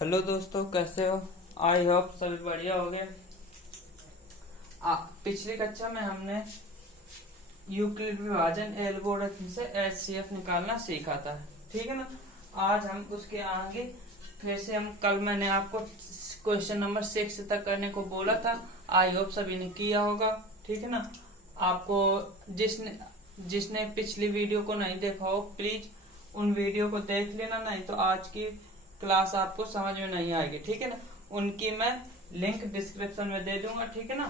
Hello दोस्तों, कैसे हो? आई होप सभी बढ़िया हो गए। पिछली कक्षा में हमने यूक्लिड विभाजन एल्गोरिथम से एचसीएफ निकालना सीखा था, ठीक है ना। आज हम उसके आगे फिर से कल मैंने आपको क्वेश्चन नंबर 6 तक करने को बोला था। आई होप सभी ने किया होगा, ठीक है ना। आपको जिसने जिसने पिछली वीडियो को नहीं देखा हो, प्लीज उन वीडियो को देख लेना, नहीं तो आज की क्लास आपको समझ में नहीं आएगी, ठीक है ना। उनकी मैं लिंक डिस्क्रिप्शन में दे दूंगा, ठीक है ना।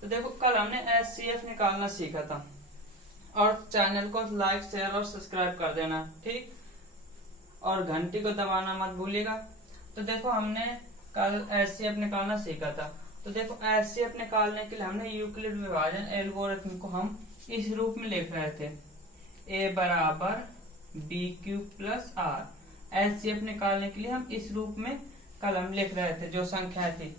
तो देखो, कल हमने एचसीएफ निकालना सीखा था और चैनल को लाइक शेयर और सब्सक्राइब कर देना, ठीक, और घंटी को दबाना मत भूलिएगा। तो देखो, हमने कल एचसीएफ निकालना सीखा था। तो देखो, एचसीएफ निकालने के लिए हमने यूक्लिड विभाजन एल्गोरिथम को हम इस रूप में लिख रहे थे, a बराबर b cube plus r. HCF निकालने के लिए हम इस रूप में कल हम लिख रहे थे, जो संख्या थी,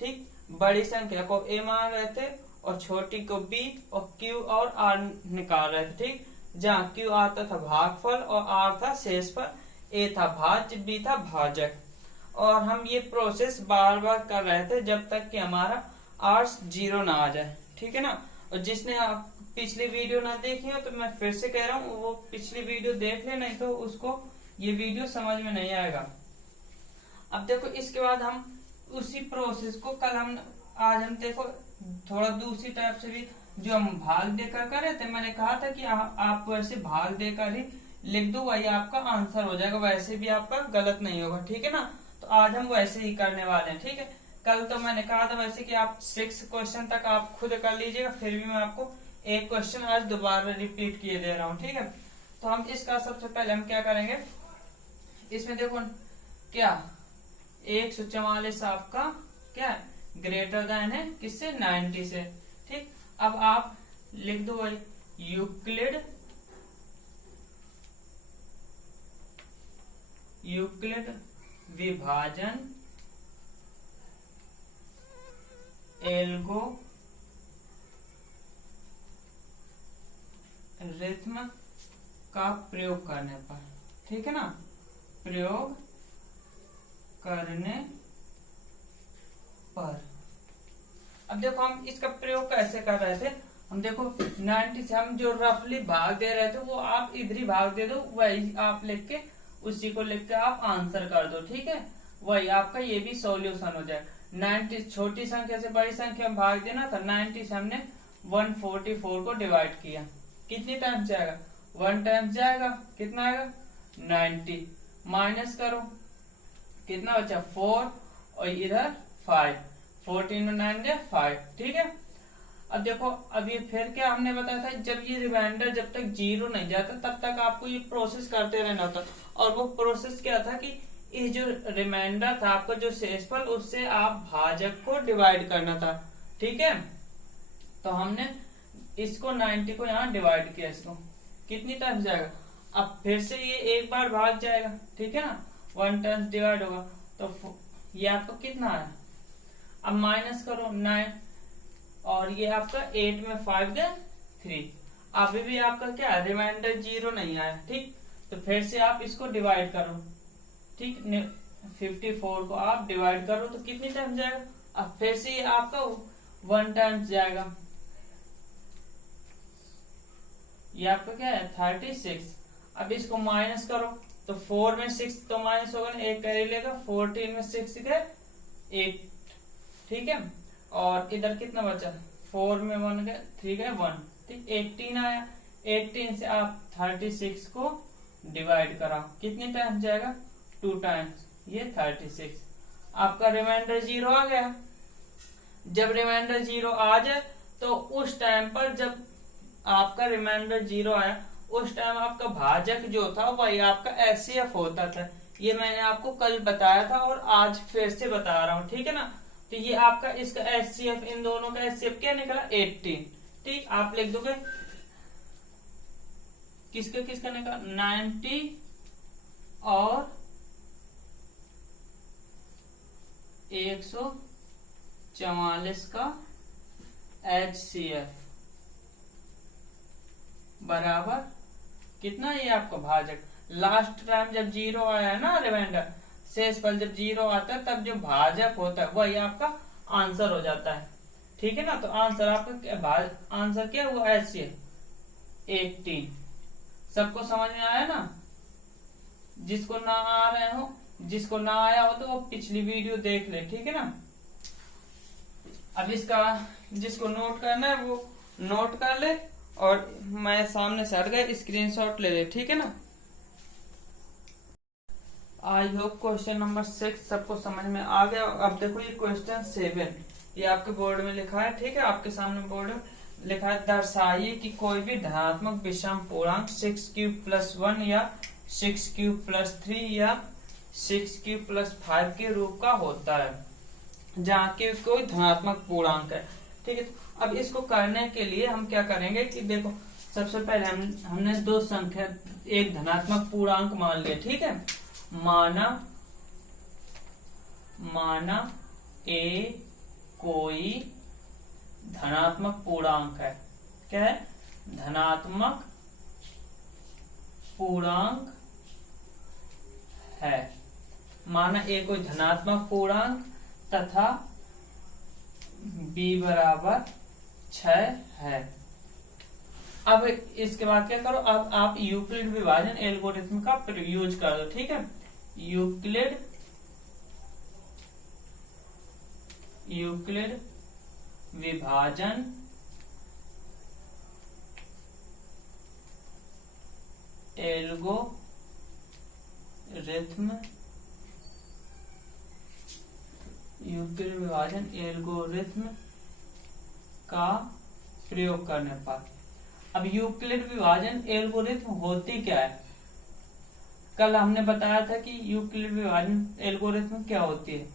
ठीक। बड़ी संख्या को a मान रहे थे और छोटी को b और q और r निकाल रहे थे, ठीक। जहाँ q आता था भागफल और r था शेषफल, a था भाज्य, b था भाजक। और हम ये प्रोसेस बार बार कर रहे थे जब तक कि हमारा r 0 ना आ जाए, ठीक है ना। और जिसने आप पिछली वीडियो ना देखी हो तो मैं फिर से कह रहा हूँ, वो पिछली वीडियो देख ले, नहीं तो उसको ये वीडियो समझ में नहीं आएगा। अब देखो, इसके बाद हम उसी प्रोसेस को आज हम देखो थोड़ा दूसरी टाइप से भी, जो हम भाग देकर कर रहे थे, मैंने कहा था कि आप वैसे भाग देकर ही लिख दो, वही आपका आंसर हो जाएगा, वैसे भी आपका गलत नहीं होगा, ठीक है ना। तो आज हम वैसे ही करने वाले हैं, ठीक है। कल तो मैंने कहा था वैसे कि आप 6 क्वेश्चन तक आप खुद कर लीजिएगा, फिर भी मैं आपको एक क्वेश्चन आज दोबारा रिपीट किए दे रहा हूँ, ठीक है। तो हम इसका सबसे पहले हम क्या करेंगे, इसमें देखो क्या 144 आपका क्या है, ग्रेटर देन है किससे, 90 से, ठीक। अब आप लिख दो भाई यूक्लिड विभाजन एल्गोरिथम का प्रयोग करने पर, ठीक है ना, प्रयोग करने पर। अब देखो, हम इसका प्रयोग कैसे कर रहे थे, हम देखो 90 से हम जो रफली भाग दे रहे थे वो आप इधर ही भाग दे दो, वही आप लिख के उसी को लिख के आप आंसर कर दो, ठीक है। वही आपका ये भी सॉल्यूशन हो जाएगा। 90 छोटी संख्या से बड़ी संख्या में भाग देना था, 90 से हमने 144 को डिवाइड किया, कितनी टाइम्स जाएगा, 1 टाइम्स जाएगा, कितना आएगा 90, माइनस करो, कितना बचा 4 और इधर 5, 14 में 9 दे 5, ठीक है। अब देखो, अब ये फिर क्या हमने बताया था, जब ये रिमाइंडर जब तक 0 नहीं जाता तब तक आपको ये प्रोसेस करते रहना होता। और वो प्रोसेस क्या था कि ये जो रिमाइंडर था आपका, जो शेषफल, उससे आप भाजक को डिवाइड करना था, ठीक है। तो हमने इसको 90 को यहाँ डिवाइड किया, इसको कितनी टाइम जाएगा, अब फिर से ये एक बार भाग जाएगा, ठीक है ना, 1 टाइम्स डिवाइड होगा, तो ये आपका कितना है, अब माइनस करो 9 और ये आपका 8 में 5 दे 3, अभी भी आपका क्या रिमाइंडर 0 नहीं आया, ठीक। तो फिर से आप इसको डिवाइड करो, ठीक, 54 को आप डिवाइड करो तो कितनी टाइम जाएगा, अब फिर से ये आपका 1 टाइम्स जाएगा, ये आपका क्या है 36। अब इसको माइनस करो तो 4 में 6 तो माइनस होगा, एक कैरी लेगा, 14 में 6 गए 8, ठीक है। और इधर कितना बचा, 4 में 1 गए, 3 गए 1, ठीक, 18 आया। 18 से आप 36 को डिवाइड कराओ, कितनी टाइम्स जाएगा 2 टाइम्स, ये 36, आपका रिमाइंडर 0 आ गया। जब रिमाइंडर 0 आ जाए तो उस टाइम पर, जब आपका रिमाइंडर 0 आया, उस टाइम आपका भाजक जो था वही आपका एचसीएफ होता था। ये मैंने आपको कल बताया था और आज फिर से बता रहा हूँ, ठीक है ना। तो ये आपका इसका एचसीएफ, इन दोनों का एचसीएफ क्या निकला 18, ठीक। आप लिख दोगे किसका किसका निकला 90 और 144 का एचसीएफ बराबर कितना, ये आपका भाजक। लास्ट टाइम जब 0 आया है ना रिमाइंडर, शेषफल जब 0 आता है तब जो भाजक होता है वही आपका आंसर हो जाता है। ठीक है ना, तो आंसर आपका आंसर क्या हुआ, ऐसे 18। सबको समझ में आया ना? जिसको ना आ रहे हो, जिसको ना आया हो तो वो पिछली वीडियो देख ले। ठीक है ना, अब इसका जिसको नोट करना है वो नोट कर ले, और मैं सामने से हट गए स्क्रीनशॉट ले ले। ठीक है ना, आई होप क्वेश्चन नंबर 6 सबको समझ में आ गया। अब देखो ये क्वेश्चन 7, ये आपके बोर्ड में लिखा है। ठीक है, आपके सामने बोर्ड में लिखा है, दर्शाइए कि कोई भी धनात्मक विषम पूर्णांक 6³ + 1 या 6³ + 3 या 6³ + 5 के रूप का होता है, जहाँ के कोई धनात्मक पूर्णांक है। ठीक है, अब इसको करने के लिए हम क्या करेंगे कि देखो, सबसे पहले हमने दो संख्या, एक धनात्मक पूर्णांक मान लिया। ठीक है, माना ए कोई धनात्मक पूर्णांक है। क्या है? धनात्मक पूर्णांक है। माना ए कोई धनात्मक पूर्णांक तथा b = 6 है। अब इसके बाद क्या करो, अब आप यूक्लिड विभाजन एल्गोरिथम का यूज कर दो। ठीक है, यूक्लिड विभाजन एल्गोरिथम का प्रयोग करने पर। अब यूक्लिड विभाजन एल्गोरिथम होती क्या है? कल हमने बताया था कि यूक्लिड विभाजन एल्गोरिथम क्या होती है।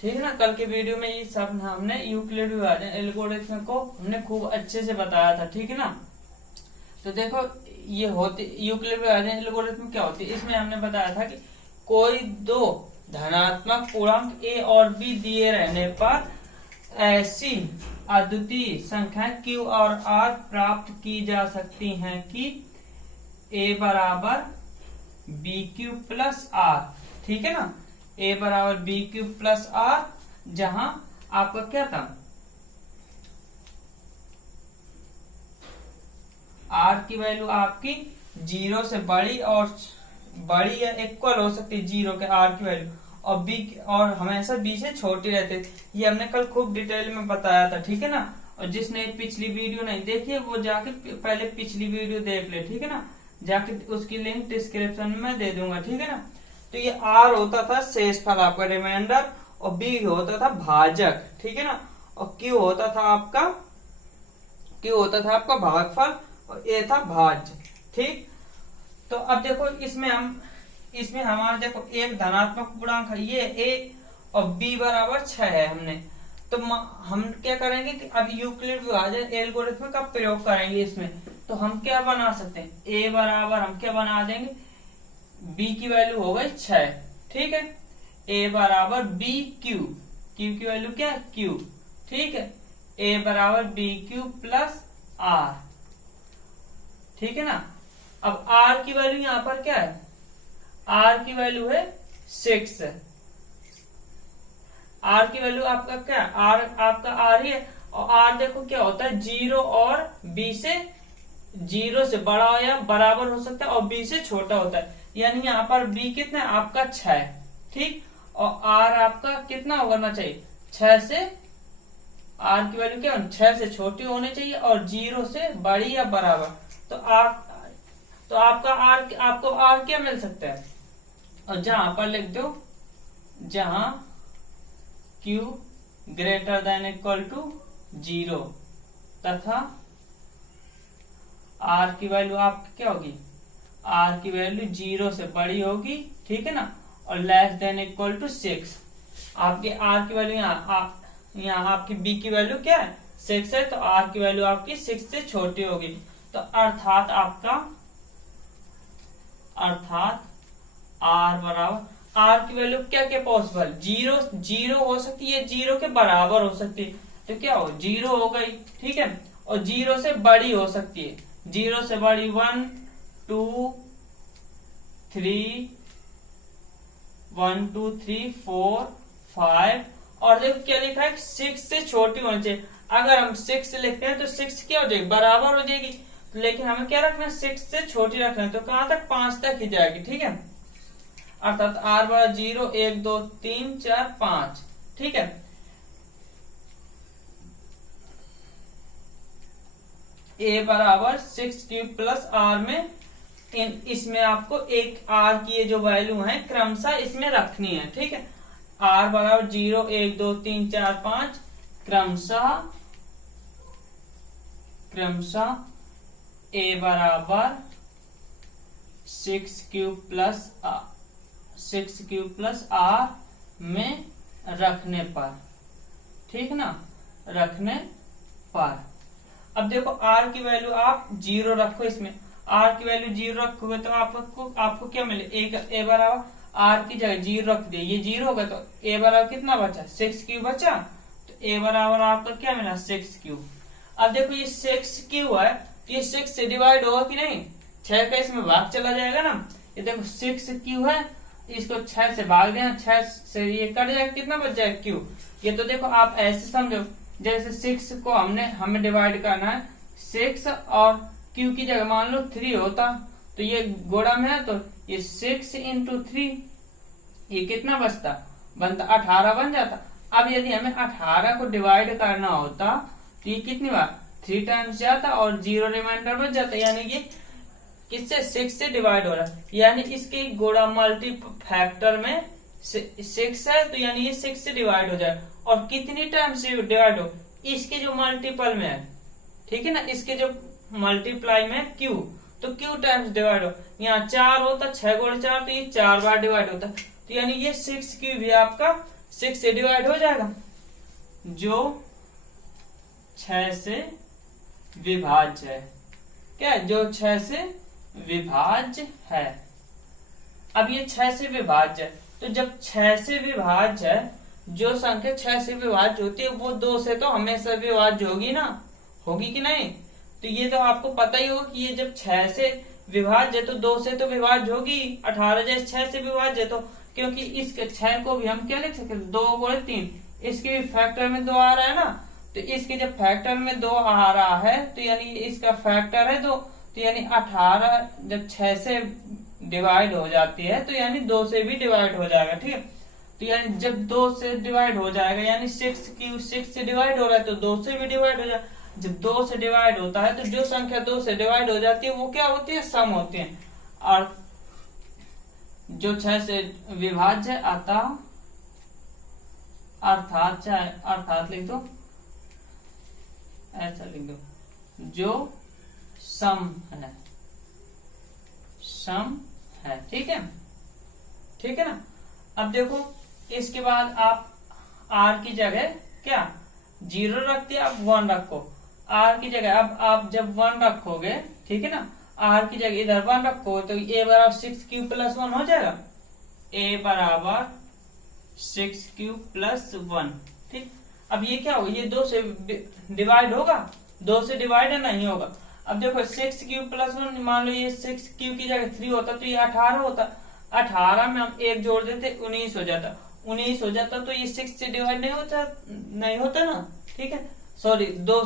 ठीक है ना, कल के वीडियो में ये सब हमने यूक्लिड विभाजन एल्गोरिथम को हमने खूब अच्छे से बताया था। ठीक है ना, तो देखो ये होती यूक्लिड विभाजन एल्गोरिथम क्या होती है। इसमें हमने बताया था कि कोई दो धनात्मक पूर्णांक a और b दिए रहने पर ऐसी अद्वितीय संख्याएं q और r प्राप्त की जा सकती हैं कि a = b³ + r। ठीक है ना, a = b³ + r, जहां आपका क्या था, r की वैल्यू आपकी 0 से बड़ी या इक्वल हो सकती है 0 के r की वैल्यू, और b और हमेशा b से छोटी रहती है। ये हमने कल खूब डिटेल में बताया था। ठीक है ना, और जिसने पिछली वीडियो नहीं देखी है वो जाके पहले पिछली वीडियो देख ले। ठीक है ना, जाके उसकी लिंक डिस्क्रिप्शन में दे दूंगा। ठीक है ना, तो ये r होता था शेषफल आपका रिमाइंडर, और b होता था भाजक। ठीक है ना, और q होता था आपका भागफल, और a था भाज्य। ठीक, तो अब देखो इसमें हमारा देखो एक धनात्मक पूर्णांक है ये a, और b = 6 है हमने। तो हम क्या करेंगे कि अब यूक्लिड विभाजन एल्गोरिथम का प्रयोग करेंगे इसमें। तो हम क्या बना सकते हैं, a बराबर हम क्या बना देंगे, b की वैल्यू हो गई 6। ठीक है, a = bq, q की वैल्यू क्या है, q। ठीक है, a = b³ + r। ठीक है ना, अब r की वैल्यू यहां पर क्या है, r की वैल्यू है 6। r की वैल्यू आपका क्या है, r आपका r ही है, और r देखो क्या होता है 0 और b से 0 से बड़ा या बराबर हो सकता है, और b से छोटा होता है। यानी यहाँ पर b कितना है आपका 6। ठीक, और r आपका कितना होना चाहिए, 6 से, r की वैल्यू क्या है 6 से छोटी होनी चाहिए, और 0 से बड़ी या बराबर। तो आपको r क्या मिल सकता है, और जहां पर लिख दो, जहां q > 0 तथा r की वैल्यू आपकी क्या होगी, r की वैल्यू 0 से बड़ी होगी। ठीक है ना, और < 6। आपके r की वैल्यू यहाँ आपकी b की वैल्यू क्या है 6 है, तो r की वैल्यू आपकी 6 से छोटी होगी। तो अर्थात r की वैल्यू क्या क्या पॉसिबल, 0 हो सकती है, 0 के बराबर हो सकती है, तो क्या हो 0 हो गई। ठीक है, और 0 से बड़ी हो सकती है, 0 से बड़ी 1 2 3 1 2 3 4 5 और देखो क्या लिखा है 6 से छोटी होनी चाहिए। अगर हम 6 लिखते हैं तो 6 क्या हो जाएगी, बराबर हो जाएगी, लेकिन हमें क्या रखना है 6 से छोटी रखना है, तो कहां तक 5 तक ही जाएगी। ठीक है, अर्थात r बराबर 0 1 2 3 4 5। ठीक है, a बराबर 6 क्यूब प्लस r में इसमें आपको एक r की ये जो वैल्यू है क्रमशः इसमें रखनी है। ठीक है, r बराबर 0 1 2 3 4 5 क्रमशः a बराबर 6 क्यूब प्लस r में रखने पर। ठीक ना, रखने पर। अब देखो r की वैल्यू आप 0 रखो, इसमें r की वैल्यू 0 रखोगे तो आपको क्या मिले, एक a बराबर r की जगह 0 रख दिया, ये 0 होगा तो a बराबर कितना बचा, 6 क्यूब बचा, तो a बराबर आपका क्या मिला 6 क्यूब। अब देखो ये 6 क्यूब है, ये 6 से डिवाइड होगा कि नहीं, 6 का इसमें भाग चला जाएगा ना। ये देखो 6 क्यूब है, इसको 6 से भाग देना, 6 से ये कट जाएगा, कितना बच जाएगा क्यूब। ये तो देखो आप ऐसे समझो, जैसे 6 को हमें डिवाइड करना है, 6 और क्यू की जगह मान लो 3 होता, तो ये गोड़ा में है, तो ये 6 इंटू 3, ये कितना बनता 18 बन जाता। अब यदि हमें 18 को डिवाइड करना होता तो ये कितनी बार 3 टाइम्स जाता और 0 रिमाइंडर बच जाता, यानी ये किससे 6 से डिवाइड हो रहा है, यानी इसके गोड़ा मल्टी फैक्टर में 6 है, तो यानी ये 6 से डिवाइड हो जाए। और कितनी टाइम से डिवाइड हो, इसके जो मल्टीपल में है। ठीक है ना, इसके जो मल्टीप्लाई में क्यू, तो क्यू टाइम्स डिवाइड हो, यहाँ 4 होता, 6 गुणा 4, तो ये 4 बार डिवाइड होता, तो यानी ये 6 क्यू भी आपका 6 से डिवाइड हो जाएगा, जो 6 से विभाज्य है। क्या, जो 6 से विभाज्य है। अब ये 6 से विभाज्य है, तो जब 6 से विभाज्य है, जो संख्या 6 से विभाज्य होती है वो 2 से तो हमेशा विभाज्य होगी ना, होगी कि नहीं। तो ये तो आपको पता ही होगा कि ये जब 6 से विभाज्य है तो 2 से तो विभाज्य होगी। 18 जैसे 6 से विभाज्य है, तो क्योंकि इसके 6 को भी हम क्या लिख सकते हैं, 2 गुणे 3, इसके भी फैक्टर में 2 आ रहा है ना, तो इसके जब फैक्टर में 2 आ रहा है तो यानी इसका फैक्टर है 2, तो यानी 18 जब 6 से डिवाइड हो जाती है तो यानी 2 से भी डिवाइड हो जाएगा। ठीक है, तो यानी जब 2 से डिवाइड हो जाएगा, यानी 6 क्यू 6 से डिवाइड हो रहा है तो 2 से भी डिवाइड हो जाएगा। जब 2 से डिवाइड होता है तो जो संख्या 2 से डिवाइड हो जाती है वो क्या होती है, सम होती है। और जो 6 से विभाज्य आता, अर्थात लिख दो, ऐसा लिख दो, जो सम है, सम है। ठीक है, ठीक है ना। अब देखो इसके बाद आप r की जगह क्या 0 रख दिया, अब 1 रखो r की जगह। अब आप जब 1 रखोगे, ठीक है ना, r की जगह इधर 1 रखोगे तो a बराबर 6 क्यूब प्लस 1 हो जाएगा, a बराबर 6 क्यूब प्लस 1। ठीक, अब ये क्या होगा, ये 2 से डिवाइड होगा, 2 से डिवाइड नहीं होगा। अब देखो 6 क्यूब प्लस 1, मान लो ये 6 क्यूब की जगह 3 होता तो ये 18 होता, 18 में हम 1 जोड़ देते 19 हो जाता, 19 हो जाता तो ये 6 से डिवाइड नहीं होता ना। ठीक है, सॉरी 2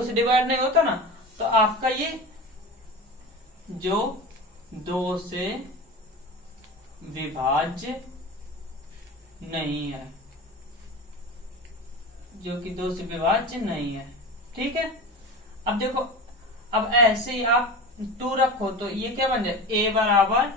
से डिवाइड नहीं होता ना, तो आपका ये जो 2 से विभाज्य नहीं है, जो कि 2 से विभाज्य नहीं है। ठीक है, अब देखो, अब ऐसे ही आप 2 रखो तो ये क्या बन जाए, a बराबर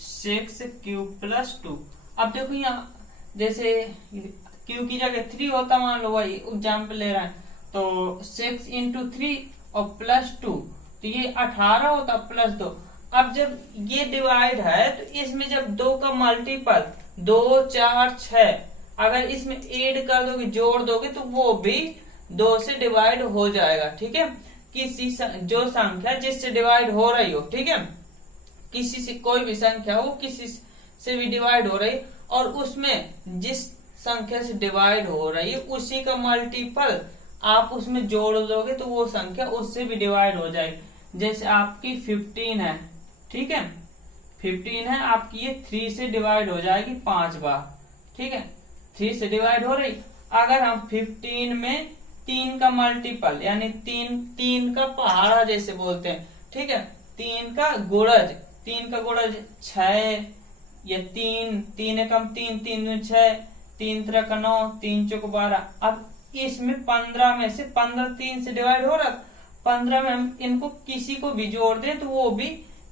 6 क्यूब प्लस 2। अब देखो यहाँ जैसे q की जगह 3 होता, मान लो वही एग्जाम्पल ले रहा है, तो 6 इंटू 3 और प्लस 2, तो ये 18 होता प्लस 2। अब जब ये डिवाइड है तो इसमें जब 2 का मल्टीपल 2 4 6 अगर इसमें ऐड कर दोगे, जोड़ दोगे, तो वो भी 2 से डिवाइड हो जाएगा। ठीक है, किसी जो संख्या जिससे डिवाइड हो रही हो, ठीक है, किसी से कोई भी संख्या हो किसी से भी डिवाइड हो रही, और उसमें जिस संख्या से डिवाइड हो रही है उसी का मल्टीपल आप उसमें जोड़ दोगे तो वो संख्या उससे भी डिवाइड हो जाएगी। जैसे आपकी 15 है, ठीक है, 15 है आपकी, ये 3 से डिवाइड हो जाएगी 5 बार। ठीक है, 3 से डिवाइड हो रही। अगर हम 15 में 3 का मल्टीपल यानी तीन का पहाड़ा जैसे बोलते हैं, ठीक है, 3 का गुणज 6 या 3 एकम 3 3 दूनी 6, 3 3 का 9, 3 चौक 12। अब इसमें 15 में से 15 3 से डिवाइड हो रहा, 15 में हम इनको किसी को भी जोड़ दें तो वो भी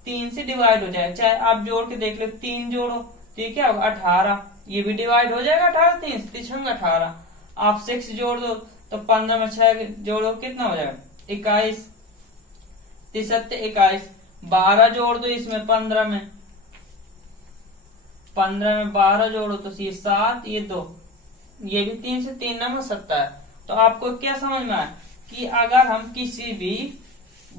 3 से डिवाइड हो जाएगा। चाहे आप जोड़ के देख लो, 3 जोड़ो तो ये क्या होगा 18, ये भी डिवाइड हो जाएगा 18, 3 3 18। आप 6 जोड़ दो तो 15 में 6 जोड़ो कितना हो जाएगा 21, 3 21। 12 जोड़ दो इसमें 15 में 12 जोड़ो तो ये 7, ये 2, ये भी 3 से 3 नंबर 7 है। तो आपको क्या समझ में आया कि अगर हम किसी भी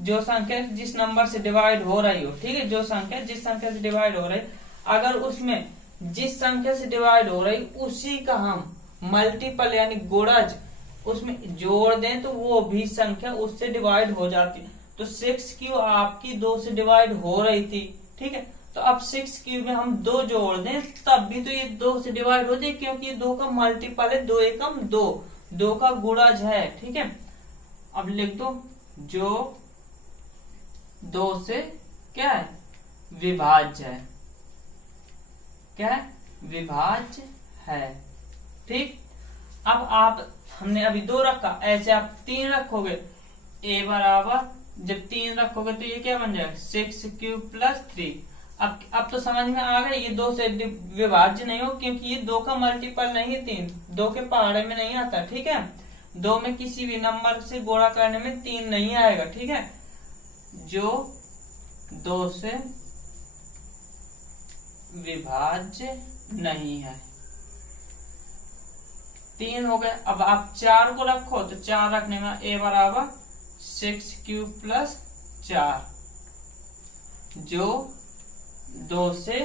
जो संख्या जिस नंबर से डिवाइड हो रही हो, ठीक है, जो संख्या जिस संख्या से डिवाइड हो रही, अगर उसमें जिस संख्या से डिवाइड हो रही उसी का हम मल्टीपल यानी गुणज उसमें जोड़ दें तो वो भी संख्या उससे डिवाइड हो जाती। तो 6 क्यू आपकी 2 से डिवाइड हो रही थी, ठीक है, तो अब 6 क्यू में हम 2 जोड़ दें तब भी तो ये 2 से डिवाइड हो जाए, क्योंकि ये 2 का मल्टीपल है, 2 एकम 2 का गुणज है। ठीक है, अब लिख दो जो 2 से क्या है विभाज्य है, क्या है विभाज्य है। ठीक, अब आप हमने अभी 2 रखा, ऐसे आप 3 रखोगे, a बराबर जब 3 रखोगे तो ये क्या बन जाएगा 6 क्यूब प्लस 3। अब तो समझ में आ गया, ये 2 से विभाज्य नहीं हो क्योंकि ये 2 का मल्टीपल नहीं है 3, 2 के पहाड़े में नहीं आता। ठीक है, 2 में किसी भी नंबर से गुणा करने में 3 नहीं आएगा। ठीक है, जो 2 से विभाज्य नहीं है। 3 हो गए। अब आप 4 को रखो तो 4 रखने में a बराबर 6 क्यूब प्लस 4, जो 2 से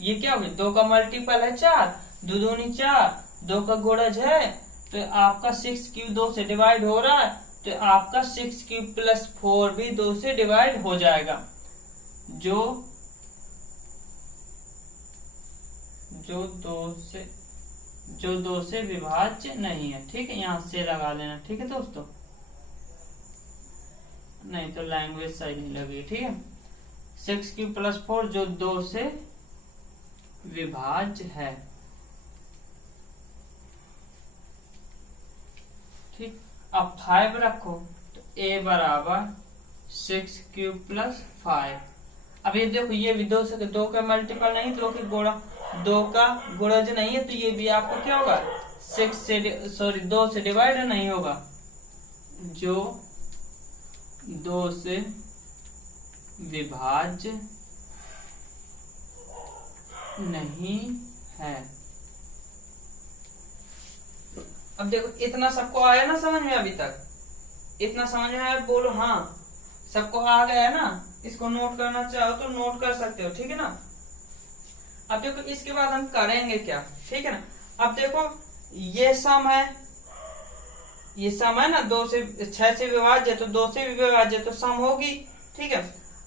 ये क्या हो गया 2 का मल्टीपल है 4, 2 दूनी 4, 2 का गुणज है तो आपका 6 क्यूब 2 से डिवाइड हो रहा है तो आपका 6 क्यूब प्लस 4 भी 2 से डिवाइड हो जाएगा, जो 2 से विभाज्य नहीं है। ठीक है, यहां से लगा लेना। ठीक है दोस्तों, नहीं तो लैंग्वेज सही नहीं लगी। ठीक है, 6 क्यूब प्लस 4 जो 2 से विभाज्य है। ठीक, अब 5 रखो तो a बराबर 6 क्यूब प्लस 5। अब ये देखो ये भी 2 से 2 का मल्टीपल नहीं, 2 के गुणा 2 का गुणज नहीं है तो ये भी आपको क्या होगा 2 से डिवाइड नहीं होगा, जो 2 से विभाज्य नहीं है। अब देखो इतना सबको आया ना समझ में, अभी तक इतना समझ में आया, बोलो हाँ सबको आ गया है ना। इसको नोट करना चाहो तो नोट कर सकते हो। ठीक है ना, अब देखो इसके बाद हम करेंगे क्या। ठीक है ना, अब देखो ये सम है, ये सम है ना 2 से 6 से विभाज्य, तो 2 से भी विभाज्य तो सम होगी। ठीक है,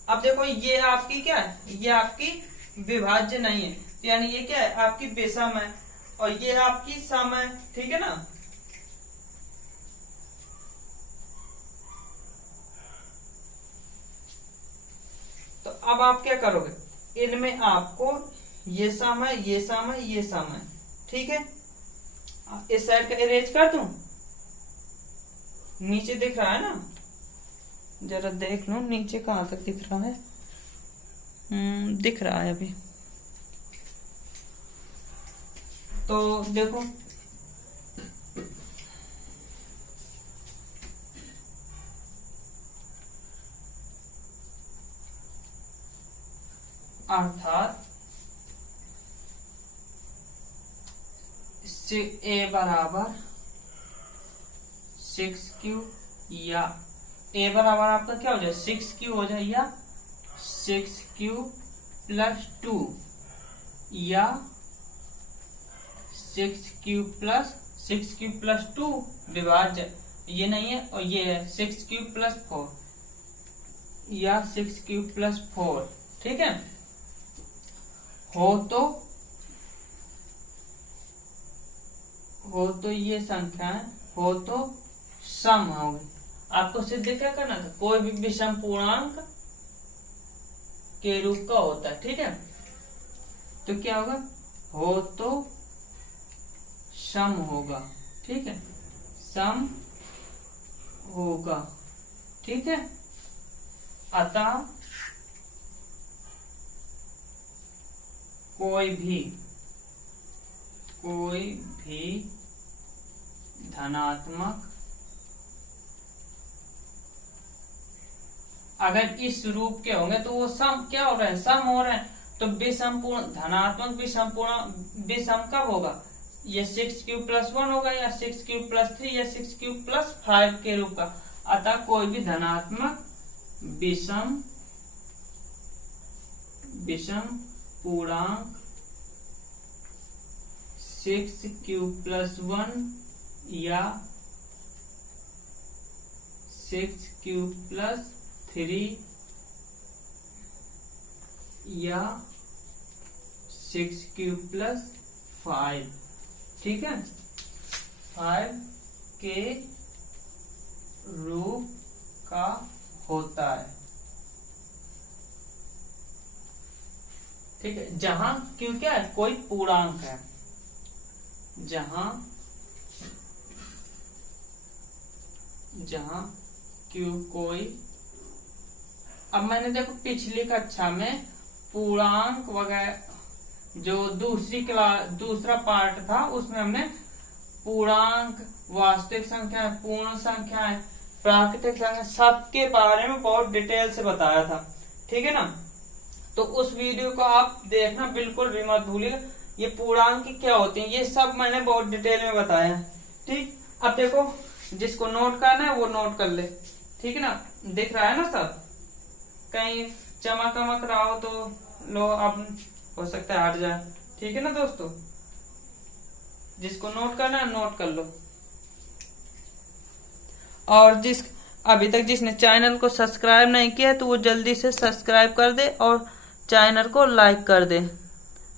अब देखो ये आपकी क्या है, ये आपकी विभाज्य नहीं है, यानी ये क्या है आपकी बेसम है और ये आपकी सम है। ठीक है ना, तो अब आप क्या करोगे, इनमें आपको ये सम है, ये सम है, ये सम है। ठीक है, इस साइड का इरेज कर दूं, नीचे दिख रहा है ना, जरा देख लो नीचे कहां तक दिख रहा है। दिख रहा है अभी, तो देखो अर्थात a बराबर 6 क्यू या a बराबर आपका क्या हो जाए 6 क्यू हो जाए, या 6 क्यू प्लस 2 या 6 क्यू प्लस 2 विभाज्य ये नहीं है और ये है 6 क्यू प्लस 4 या 6 क्यू प्लस 4। ठीक है, हो तो ये संख्याएं हो तो सम होगी। आपको सिद्ध क्या करना था, कोई भी विषम पूर्णांक के रूप का होता है, ठीक है। तो क्या होगा, हो तो सम होगा, ठीक है, सम होगा, ठीक है। अतः कोई भी धनात्मक अगर इस रूप के होंगे तो वो सम क्या हो रहे हैं, सम हो रहे हैं। तो विषम पूर्ण धनात्मक विषम पूर्ण विषम कब होगा, ये 6 क्यूब + 1 होगा, या 6 क्यूब + 3, या 6 क्यूब + 5 के रूप का। अतः कोई भी धनात्मक विषम पूर्णांक 6 क्यूब + 1 या 6 क्यूब + 3 या 6 क्यूब + 5, ठीक है, 5 के रूप का होता है, ठीक है। जहां क्यों क्या है, कोई पूर्णांक है, जहां क्यों कोई, अब मैंने देखो पिछली कक्षा में पूर्णांक वगैरह जो दूसरा पार्ट था उसमें हमने पूर्णांक, वास्तविक संख्या, पूर्ण संख्याएं, प्राकृतिक संख्या सबके बारे में बहुत डिटेल से बताया था, ठीक है ना। तो उस वीडियो को आप देखना बिल्कुल भी मत भूलिएगा। ये पूर्णांक क्या होते हैं ये सब मैंने बहुत डिटेल में बताया है, ठीक। अब देखो जिसको नोट करना है वो नोट कर ले, ठीक है ना, दिख रहा है ना सब, कहीं चमक रहा हो तो लो, अब हो सकता है हट जाए, ठीक है ना दोस्तों। जिसको नोट करना है नोट कर लो। और अभी तक जिसने चैनल को सब्सक्राइब नहीं किया है तो वो जल्दी से सब्सक्राइब कर दे और चैनल को लाइक कर दे,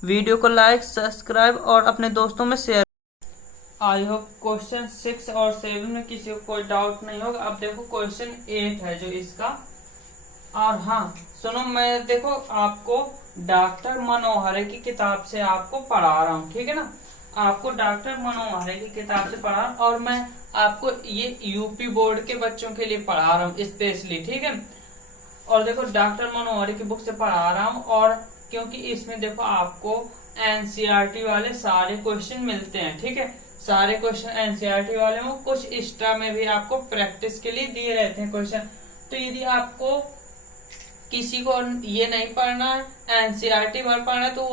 वीडियो को लाइक, सब्सक्राइब और अपने दोस्तों में शेयर। आई होप क्वेश्चन 6 और 7 में किसी को कोई डाउट नहीं होगा। अब देखो क्वेश्चन 8 है जो इसका, और हाँ सुनो, मैं देखो आपको डॉक्टर मनोहर की किताब से आपको पढ़ा रहा हूँ, ठीक है ना, आपको डॉक्टर मनोहर की किताब से पढ़ा, और मैं आपको ये यूपी बोर्ड के बच्चों के लिए पढ़ा रहा हूँ स्पेशली, ठीक है। और देखो डॉक्टर मनोहर की बुक से पढ़ा रहा हूँ, और क्योंकि इसमें देखो आपको एनसीईआरटी वाले सारे क्वेश्चन मिलते हैं, ठीक है, सारे क्वेश्चन एनसीईआरटी वाले में, कुछ एक्स्ट्रा में भी आपको प्रैक्टिस के लिए दिए रहते हैं क्वेश्चन। तो यदि आपको किसी को ये नहीं पढ़ना है, एनसीईआरटी वाला पढ़ना है, तो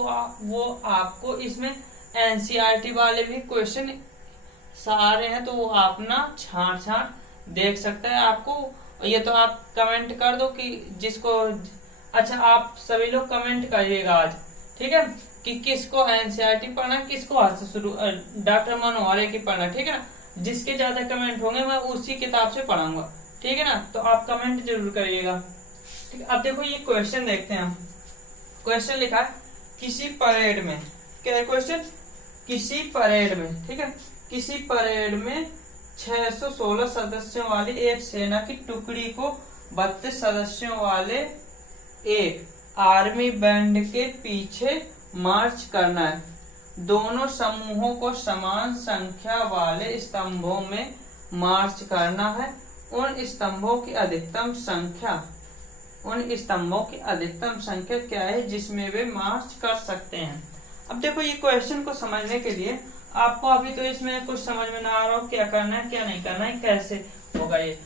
वो आपको इसमें एनसीईआरटी वाले भी क्वेश्चन सारे हैं, तो वो आप ना छांट देख सकते हैं। आपको ये तो आप कमेंट कर दो कि जिसको, अच्छा आप सभी लोग कमेंट करिएगा आज, ठीक है, कि किसको एनसीईआरटी पढ़ना, किसको आज से शुरू डॉक्टर मनोहर की पढ़ना, ठीक है ना। जिसके ज्यादा कमेंट होंगे मैं उसी किताब से पढ़ाऊंगा, ठीक है ना। तो आप कमेंट जरूर करिएगा, ठीक है। अब देखो ये क्वेश्चन देखते हैं हम। क्वेश्चन लिखा है किसी परेड में, क्या है क्वेश्चन, किसी परेड में, ठीक है, किसी परेड में 616 सदस्यों वाली एक सेना की टुकड़ी को 32 सदस्यों वाले एक आर्मी बैंड के पीछे मार्च करना है। दोनों समूहों को समान संख्या वाले स्तंभों में मार्च करना है। उन स्तंभों की अधिकतम संख्या क्या है जिसमें वे मार्च कर सकते हैं। अब देखो ये क्वेश्चन को समझने के लिए आपको अभी तो इसमें कुछ समझ में ना आ रहा हो क्या करना है क्या नहीं करना है, कैसे होगा ये।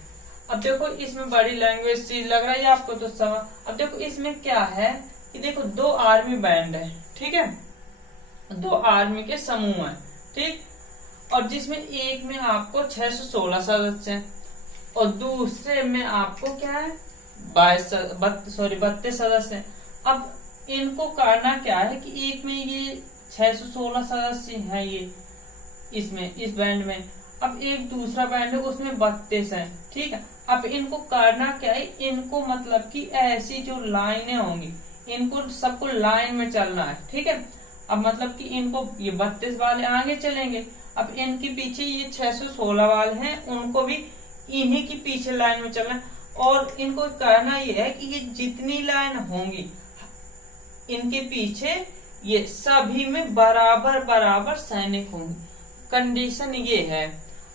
अब देखो इसमें बड़ी लैंग्वेज चीज लग रही है आपको तो समझ। अब देखो इसमें क्या है कि देखो दो आर्मी बैंड है, ठीक है, दो आर्मी के समूह है, ठीक, और जिसमें एक में आपको 616 सदस्य हैं और दूसरे में आपको क्या है 32 सदस्य हैं। अब इनको करना क्या है कि एक में ये 616 सदस्य है ये इसमें इस बैंड में, अब एक दूसरा बैंड है उसमें 32 है, ठीक है। अब इनको करना क्या है, इनको मतलब कि ऐसी जो लाइनें होंगी इनको सबको लाइन में चलना है, ठीक है। अब मतलब कि इनको ये 32 वाले आगे चलेंगे, अब इनके पीछे ये 616 वाले हैं, उनको भी इन्हीं की पीछे लाइन में चलना है। और इनको करना ये है कि ये जितनी लाइन होंगी इनके पीछे ये सभी में बराबर बराबर सैनिक होंगे, कंडीशन ये है।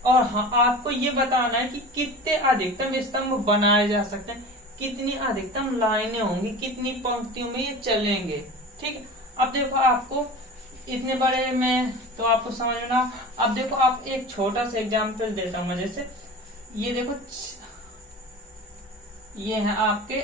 और हाँ, आपको ये बताना है कि कितने अधिकतम स्तंभ बनाए जा सकते हैं, कितनी अधिकतम लाइनें होंगी, कितनी पंक्तियों में ये चलेंगे, ठीक है। अब देखो आपको इतने बड़े में तो आपको समझ में ना। अब देखो आप एक छोटा सा एग्जाम्पल देता हूं मैं, जैसे ये देखो ये है आपके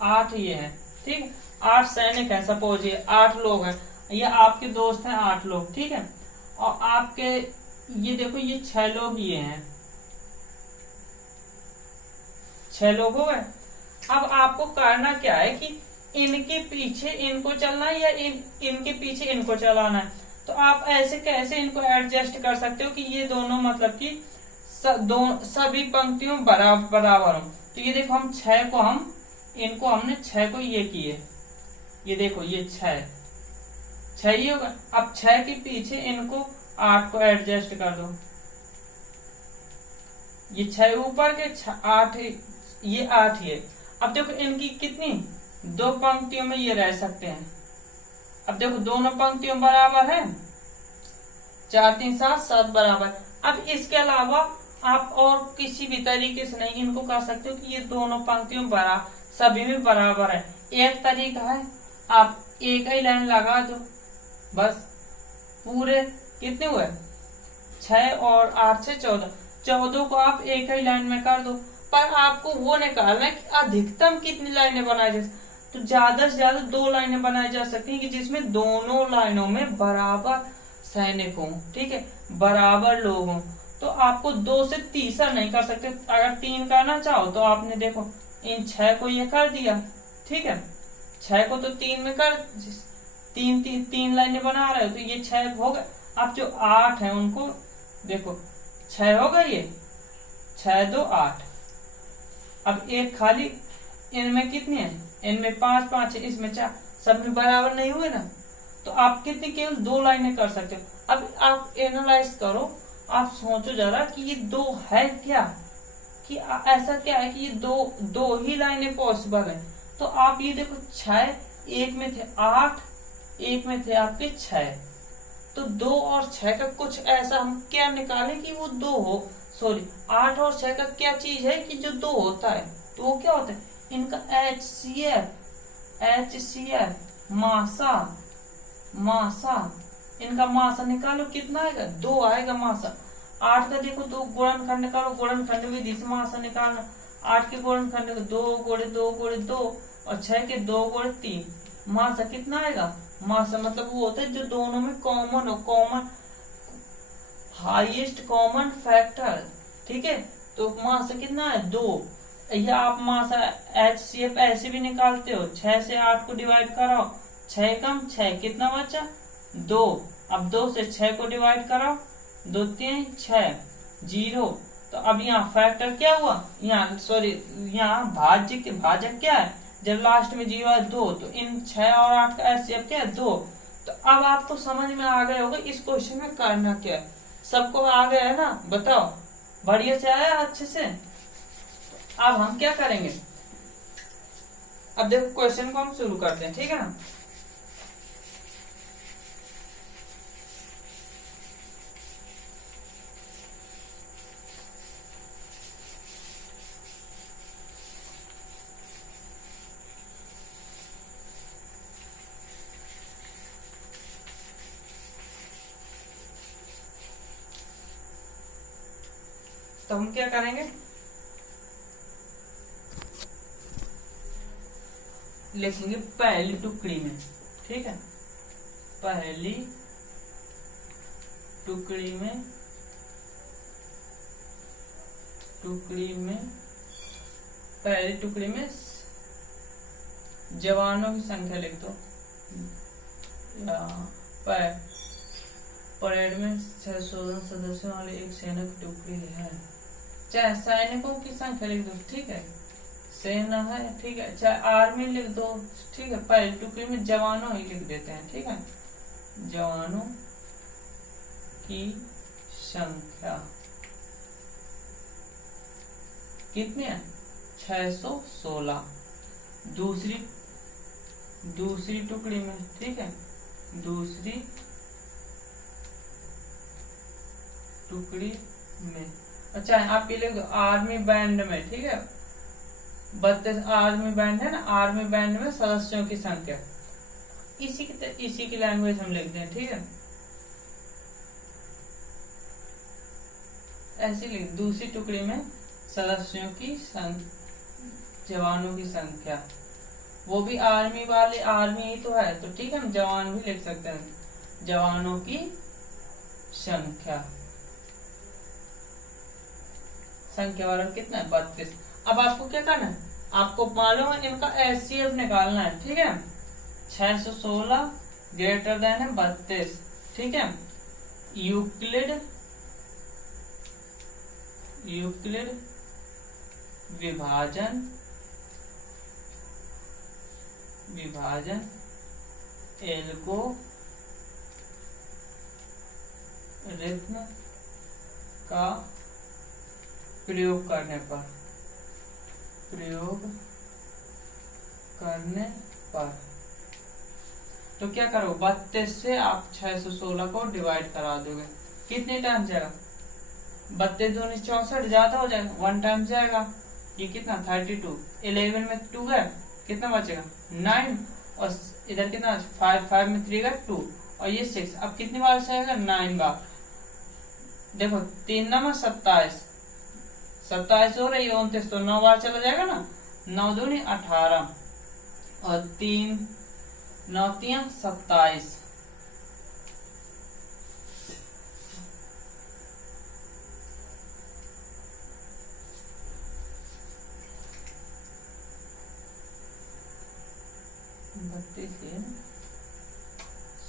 8 ये है, ठीक। 8 सैनिक है, सपोज ये 8 लोग हैं, ये आपके दोस्त हैं 8 लोग, ठीक है। और आपके ये देखो ये 6 लोग ये हैं, 6 लोग हो गए। अब आपको करना क्या है कि इनके पीछे इनको चलना है या इनके पीछे इनको चलाना है। तो आप ऐसे कैसे इनको एडजस्ट कर सकते हो कि ये दोनों मतलब कि सभी पंक्तियों बराबर बराबर हो। तो ये देखो हम 6 को इनको हमने 6 को ये किए, ये देखो ये 6 ही होगा। अब 6 के पीछे इनको 8 को एडजस्ट कर दो, ये 6 ऊपर के 8 ये 8 ये। अब देखो इनकी कितनी 2 पंक्तियों में ये रह सकते हैं। अब देखो दोनों पंक्तियों बराबर है, 4 3 7 7 बराबर। अब इसके अलावा आप और किसी भी तरीके से नहीं इनको कर सकते हो कि ये दोनों पंक्तियों सभी में बराबर है। एक तरीका है आप एक ही लाइन लगा दो, बस पूरे कितने हुए 6 और 8 से 14 को आप एक ही लाइन में कर दो। पर आपको वो निकालना है कि अधिकतम कितनी लाइनें बनाई जा सकती। तो ज्यादा से ज्यादा 2 लाइनें बनाई जा सकती हैं कि जिसमें दोनों लाइनों में बराबर सैनिक हों, ठीक है, बराबर लोग हों। तो आपको 2 से तीसरा नहीं कर सकते। अगर 3 करना चाहो तो आपने देखो इन 6 को ये कर दिया, ठीक है, 6 को तो 3 में कर 3 लाइनें बना रहे हो तो ये 6 हो गए। अब जो 8 है उनको देखो 6 हो गए, ये 6 2 8। अब एक खाली इनमें कितनी है, इनमें 5 5 है, इसमें 4, सब में बराबर नहीं हुए ना। तो आप कितनी केवल 2 लाइनें कर सकते हो। अब आप एनालाइज करो, आप सोचो जरा कि ये 2 है क्या, कि ऐसा क्या है कि ये दो ही लाइनें पॉसिबल है। तो आप ये देखो 6 एक में थे 8, एक में थे आपके 6, तो 2 और 6 का कुछ ऐसा हम क्या निकाले कि वो 2 हो, सॉरी 8 और 6 का क्या चीज है कि जो 2 होता है। तो वो क्या होता है, इनका HCF मासा इनका मासा निकालो, कितना आएगा 2 आएगा मासा। 8 का देखो 2 गुणनखंड निकालो, गुणनखंड विधि से मासा निकालना। 8 के गुणनखंड 2 गुणे 2 गुणे 2 और 6 के 2 गुणे 3, मासा कितना आएगा। मासा मतलब वो होता है जो दोनों में कॉमन हो, कॉमन हाईएस्ट कॉमन फैक्टर, ठीक है। तो मासा कितना है 2। या आप मासा HCF ऐसे भी निकालते हो, 6 से 8 को डिवाइड कराओ, 6 कम 6 कितना बचा 2। अब 2 से 6 को डिवाइड कराओ, 2 3 6 0। तो अब यहाँ फैक्टर क्या हुआ, यहाँ सॉरी यहाँ भाजक क्या है, जब लास्ट में 0 है 2, तो इन 6 और 8 का HCF क्या है 2। तो अब आपको समझ में आ गया होगा इस क्वेश्चन में करना क्या है। सबको आ गया है ना, बताओ बढ़िया से आया अच्छे से। अब हम क्या करेंगे, अब देखो क्वेश्चन को हम शुरू करते हैं, ठीक है ना। तो हम क्या करेंगे, लिखेंगे पहली टुकड़ी में, ठीक है, पहली टुकड़ी में पहली टुकड़ी में जवानों की संख्या लिख दो। परेड में 616 सदस्यों वाली एक सेना की टुकड़ी है, चाहे सैनिकों की संख्या लिख दो, ठीक है, सेना है, ठीक है, चाहे आर्मी लिख दो, ठीक है, पहली टुकड़ी में जवानों ही लिख देते हैं, ठीक है, जवानों की संख्या कितनी है, 616। दूसरी टुकड़ी में, ठीक है, दूसरी टुकड़ी में, अच्छा आप ये लिख दो आर्मी बैंड में, ठीक है, 32 आर्मी बैंड है ना, आर्मी बैंड में सदस्यों की संख्या, इसी की लैंग्वेज हम लिखते हैं, ठीक है, ऐसे लिख, दूसरी टुकड़ी में सदस्यों की जवानों की संख्या, वो भी आर्मी वाले, आर्मी ही तो है, तो ठीक है, हम जवान भी लिख सकते हैं, जवानों की संख्या वाला कितना है, 32। अब आपको क्या करना है, आपको मालूम है इनका HCF निकालना है, ठीक है, 616 ग्रेटर देन है 32, ठीक है, यूक्लिड विभाजन एल्गोरिथ्म का प्रयोग करने पर तो क्या करो, 32 से आप 616 को डिवाइड करा दोगे, कितने टाइम जाएगा, 32 दूनी 64, ज्यादा हो जाएगा, 1 टाइम जाएगा, ये कितना 32, 11 में 2 गए, कितना बचेगा 9, और इधर कितना 5 में 3 गए 2, और ये 6, अब कितनी बार जाएगा 9 बार, देखो 3 नंबर 27 हो रही है, 29 तो 9 बार चला जाएगा ना, 9 दूनी 18, और 3 9 3 27, है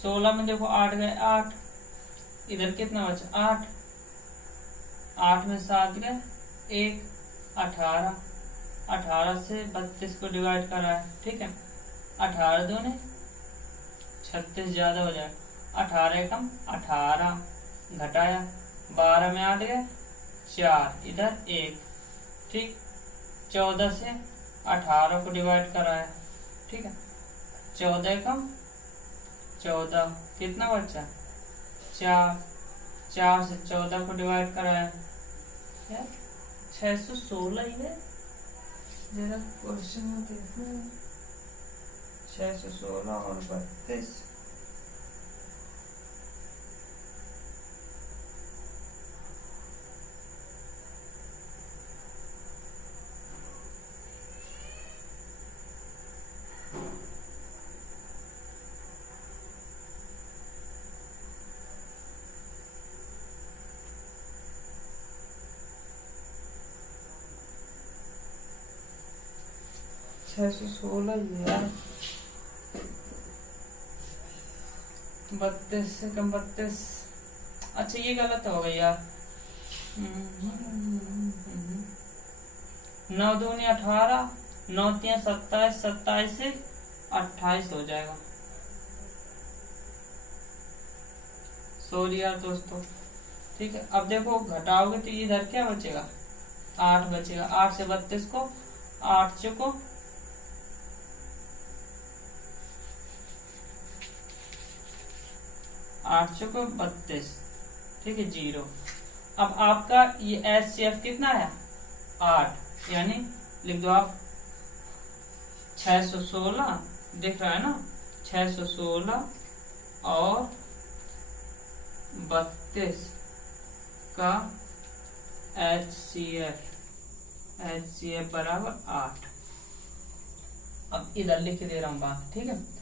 16 में देखो 8 गए 8, इधर कितना बचा 8, 8 में 7 गए 1, 18, 18 से 32 को डिवाइड करा है, ठीक है, 18 दूने 36 ज्यादा हो जाए, 18 कम 18 घटाया, 12 में 8 गए 4, इधर 1, ठीक, 14 से 18 को डिवाइड करा है, ठीक है, 14 कम 14, कितना बचा 4, 4 से 14 को डिवाइड करा है, 616 ही है, जरा क्वेश्चन में देखो, 616 और 32, है 32 से कम 32, अच्छा ये गलत हो गई यार, 9 दूनी 18, 9 3 27, 27 से 28 हो जाएगा, सॉरी यार दोस्तों, ठीक है, अब देखो घटाओगे तो इधर क्या बचेगा 8 बचेगा, 8 से 32 को 8 चुको 32, ठीक है 0। अब आपका ये HCF कितना है 8, यानी लिख दो आप 616, दिख रहा है ना 616 और 32 का HCF बराबर 8। अब इधर लिख दे रहा हूं बात, ठीक है।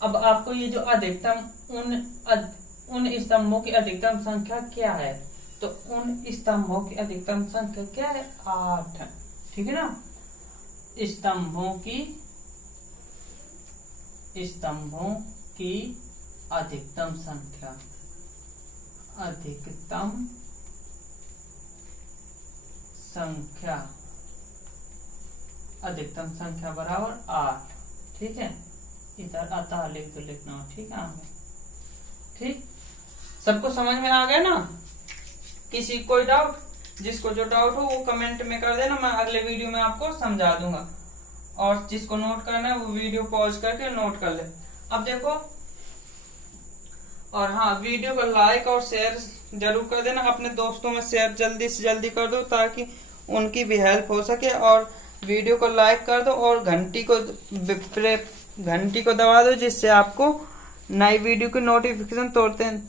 अब आपको ये जो अधिकतम उन स्तंभों की अधिकतम संख्या क्या है, तो उन स्तंभों की अधिकतम संख्या क्या है 8, ठीक है ना। स्तंभों की अधिकतम संख्या, अधिकतम संख्या बराबर 8। ठीक है, इधर अतः लिख दो, लिखना हो। ठीक है आगे। ठीक, सबको समझ में आ गया ना? किसी कोई डाउट? जिसको जो डाउट हो वो कमेंट में कर देना, मैं अगले वीडियो में आपको समझा दूंगा। और जिसको नोट करना है वो वीडियो पॉज करके नोट कर ले। अब देखो, और हाँ, वीडियो को लाइक और शेयर जरूर कर देना, अपने दोस्तों में शेयर जल्दी से जल्दी कर दो ताकि उनकी भी हेल्प हो सके। और वीडियो को लाइक कर दो और घंटी को दबा दो, जिससे आपको नई वीडियो की नोटिफिकेशन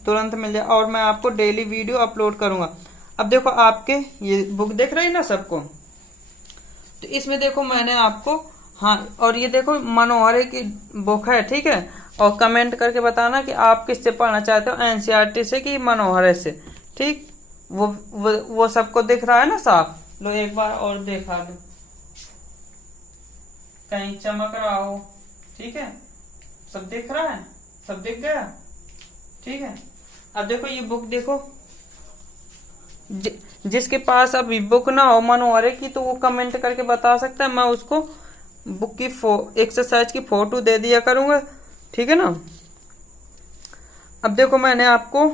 तुरंत मिल जाए और मैं आपको डेली वीडियो अपलोड करूंगा। अब देखो, आपके ये बुक दिख रही ना सबको, तो इसमें देखो मैंने आपको, हाँ, और ये देखो मनोहर की बुक है। ठीक है, और कमेंट करके बताना कि आप किससे पढ़ना चाहते हो, एनसीईआरटी से कि मनोहर से। ठीक, वो सबको दिख रहा है ना साफ? लो एक बार और देखा दो, कहीं चमक रहा हो। ठीक है, सब दिख रहा है, सब दिख गया। ठीक है, अब देखो ये बुक देखो, जिसके पास अभी बुक ना हो मनोहर की, तो वो कमेंट करके बता सकता है, मैं उसको बुक की एक्सरसाइज की फोटो दे दिया करूंगा। ठीक है ना? अब देखो मैंने आपको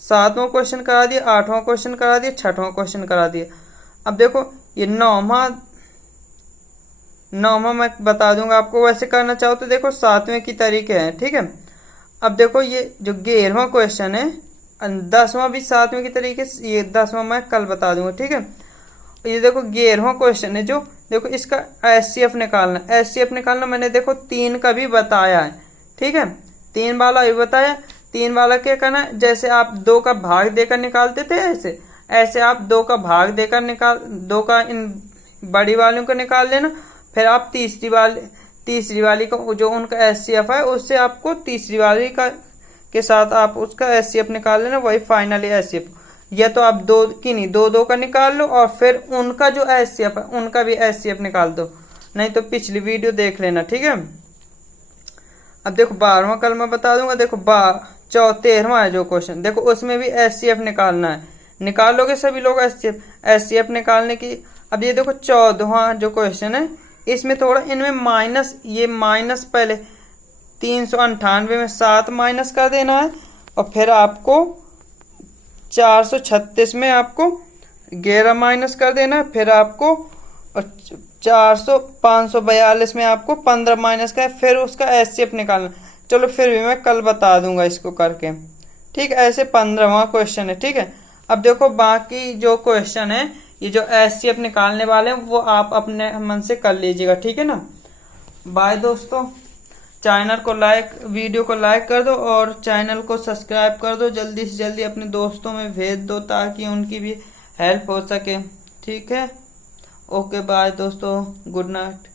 7वां क्वेश्चन करा दिया, 8वां क्वेश्चन करा दिया, 6वां क्वेश्चन करा दिया। अब देखो ये 9वां मैं बता दूंगा आपको, वैसे करना चाहो तो देखो 7वें की तरीके हैं। ठीक है, अब देखो ये जो 11वां क्वेश्चन है, 10वां भी 7वें की तरीके से, ये 10वां मैं कल बता दूंगा। ठीक है, ये देखो 11वां क्वेश्चन है, जो देखो इसका एचसीएफ निकालना। एचसीएफ निकालना मैंने देखो 3 का भी बताया है। ठीक है, 3 वाला भी बताया। 3 वाला क्या करना है, जैसे आप 2 का भाग देकर निकालते थे, ऐसे आप 2 का भाग देकर 2 का इन बड़ी वालों को निकाल लेना। फिर आप तीसरी वाली का जो उनका एचसीएफ है, उससे आपको तीसरी वाली का के साथ आप उसका एचसीएफ निकाल लेना, वही फाइनली एचसीएफ। या तो आप 2 की नहीं, 2 का निकाल लो और फिर उनका जो एचसीएफ है उनका भी एचसीएफ निकाल दो, नहीं तो पिछली वीडियो देख लेना। ठीक है, अब देखो 12वां कल मैं बता दूंगा। देखो 13वां है जो क्वेश्चन, देखो उसमें भी एचसीएफ निकालना है। निकाल लोगे सभी लोग एचसीएफ निकालने की। अब ये देखो 14वां जो क्वेश्चन है, इसमें थोड़ा इनमें माइनस पहले 398 में 7 माइनस कर देना है, और फिर आपको 436 में आपको 11 माइनस कर देना है, फिर आपको 542 में आपको 15 माइनस का है, फिर उसका एचसीएफ निकालना। चलो फिर भी मैं कल बता दूंगा इसको करके। ठीक, ऐसे 15वां क्वेश्चन है। ठीक है, अब देखो बाकी जो क्वेश्चन है, ये जो एचसीएफ निकालने वाले हैं वो आप अपने मन से कर लीजिएगा। ठीक है ना? बाय दोस्तों, वीडियो को लाइक कर दो और चैनल को सब्सक्राइब कर दो। जल्दी से जल्दी अपने दोस्तों में भेज दो ताकि उनकी भी हेल्प हो सके। ठीक है, ओके बाय दोस्तों, गुड नाइट।